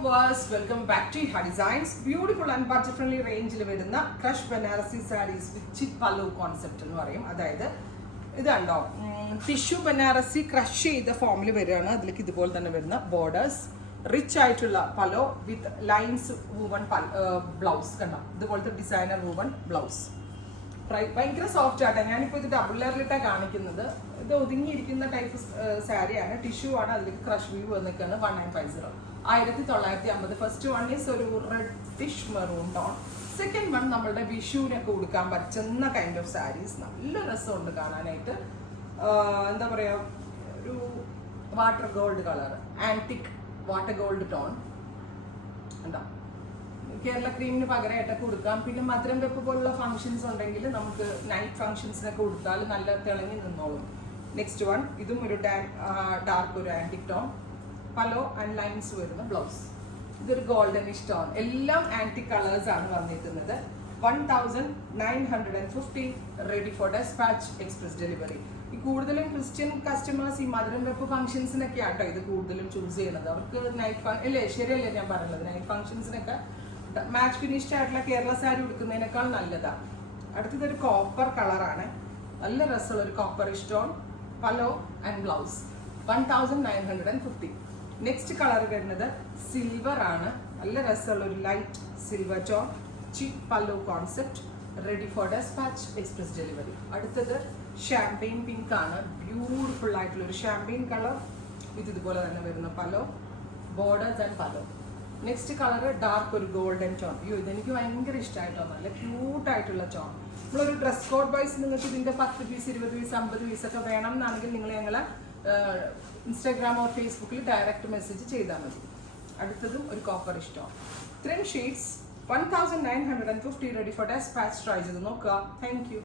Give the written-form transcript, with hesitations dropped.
viewers, welcome back to Iha Designs. Beautiful and budget friendly range il varuna crush Banarasi sarees with chit pallu concept ennu parayum. Adayithu idando tissue Banarasi crush cheyda form il varana adilekku idupole thanne varuna borders rich aayittulla pallu with lines woven blouse kanda idupolte designer woven blouse. ഭയങ്കര soft ആട്ടെ. ഞാനിപ്പോൾ ഇത് double ലെയറിലിട്ടാണ് കാണിക്കുന്നത്. ഇത് ഒതുങ്ങിയിരിക്കുന്ന type സാരിയാണ്, tissue ആണ്. അതിലേക്ക് crush view വന്നിരിക്കുന്നത് 1950 1950. ഫസ്റ്റ് വൺ ഈസ് ഒരു reddish maroon tone. Second one നമ്മളുടെ വിഷുവിനൊക്കെ കൊടുക്കാൻ പറ്റുന്ന കൈൻഡ് ഓഫ് സാരീസ്. നല്ല രസമുണ്ട് കാണാനായിട്ട്. എന്താ പറയുക, ഒരു water gold colour, antique water gold tone എന്താ കേരള ക്രീമിന് പകരമായിട്ടൊക്കെ കൊടുക്കാം. പിന്നെ മധുരം വെപ്പ് പോലുള്ള ഫംഗ്ഷൻസ് ഉണ്ടെങ്കിൽ നമുക്ക് നൈറ്റ് ഫംഗ്ഷൻസിനൊക്കെ കൊടുത്താൽ നല്ല തിളങ്ങി നിന്നോളും. നെക്സ്റ്റ് വൺ, ഇതും ഒരു ഡാർക്ക് ഒരു ആൻറ്റിക് ടോൺ, പലോ ആൻഡ് ലൈൻസ് വരുന്ന ബ്ലൗസ്. ഇതൊരു ഗോൾഡനിഷ് ടോൺ. എല്ലാം ആൻറ്റിക് കളേഴ്സ് ആണ് വന്നിരിക്കുന്നത്. 1950 ready for dispatch, express delivery. ഈ കൂടുതലും ക്രിസ്ത്യൻ കസ്റ്റമേഴ്സ് ഈ മധുരം വെപ്പ് ഫംഗ്ഷൻസിനൊക്കെ ആട്ടോ ഇത് കൂടുതലും ചൂസ് ചെയ്യുന്നത്. അവർക്ക് നൈറ്റ് അല്ലേ, ശരിയല്ലേ ഞാൻ പറയുന്നത്, നൈറ്റ് ഫംഗ്ഷൻസിനൊക്കെ മാച്ച് ഫിനിഷ്ഡ് ആയിട്ടുള്ള കേരള സാരി ഉടുക്കുന്നതിനേക്കാൾ നല്ലതാണ്. അടുത്തതൊരു കോപ്പർ കളറാണ്. നല്ല രസമുള്ള ഒരു copper stone, pallu and blouse. 1950. Next colour വരുന്നത് സിൽവർ ആണ്. നല്ല രസമുള്ള ഒരു light silver tone, cheap pallu concept, ready for dispatch, express delivery. അടുത്തത് ഷാമ്പെയിൻ പിങ്ക് ആണ്. ബ്യൂട്ടിഫുൾ ആയിട്ടുള്ള ഒരു ഷാമ്പെയിൻ കളർ. ഇതുപോലെ തന്നെ വരുന്ന pallu, borders and pallu. Next colour dark ഒരു ഗോൾഡൻ ടോൺ. അയ്യോ, ഇതെനിക്ക് ഭയങ്കര ഇഷ്ടമായിട്ടോ. നല്ല ക്യൂട്ടായിട്ടുള്ള ടോൺ. നമ്മളൊരു ഡ്രസ് കോഡ് വൈസ് നിങ്ങൾക്ക് ഇതിൻ്റെ 10 പീസ് 20 പീസ് 50 പീസൊക്കെ വേണം എന്നാണെങ്കിൽ നിങ്ങൾ ഞങ്ങളെ ഇൻസ്റ്റാഗ്രാം ഓർ ഫേസ്ബുക്കിൽ ഡയറക്റ്റ് മെസ്സേജ് ചെയ്താൽ മതി. അടുത്തതും ഒരു കോപ്പർ ടോൺ. ഇത്രയും shades 1950 ready for despatch. Try ചെയ്ത് നോക്കുക. Thank U.